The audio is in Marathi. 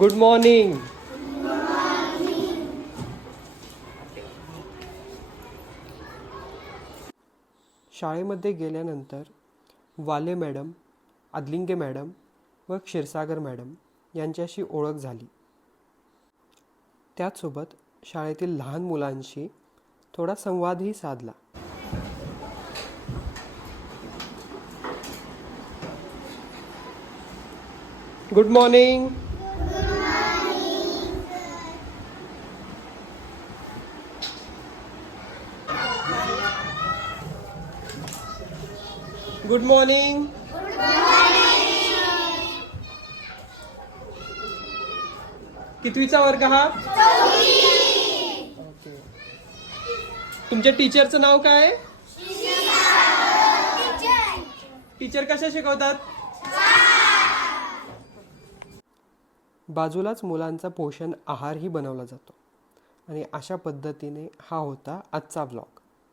Good morning. शाळेमध्ये गेल्यानंतर वाले मॅडम, आदलिंगे मॅडम व क्षीरसागर मॅडम यांच्याशी ओळख झाली. त्याचसोबत शाळेतील लहान मुलांशी थोडा संवादही साधला. Good morning. Good morning. कितवीचा वर्ग हा? ओके. तुमच्या टीचरचं नाव काय आहे? टीचर कशा शिकवतात? बाजूलाच मुलांचा पोषण आहारही बनवला जातो. आणि अशा पद्धतीने हा होता आजचा व्लॉग.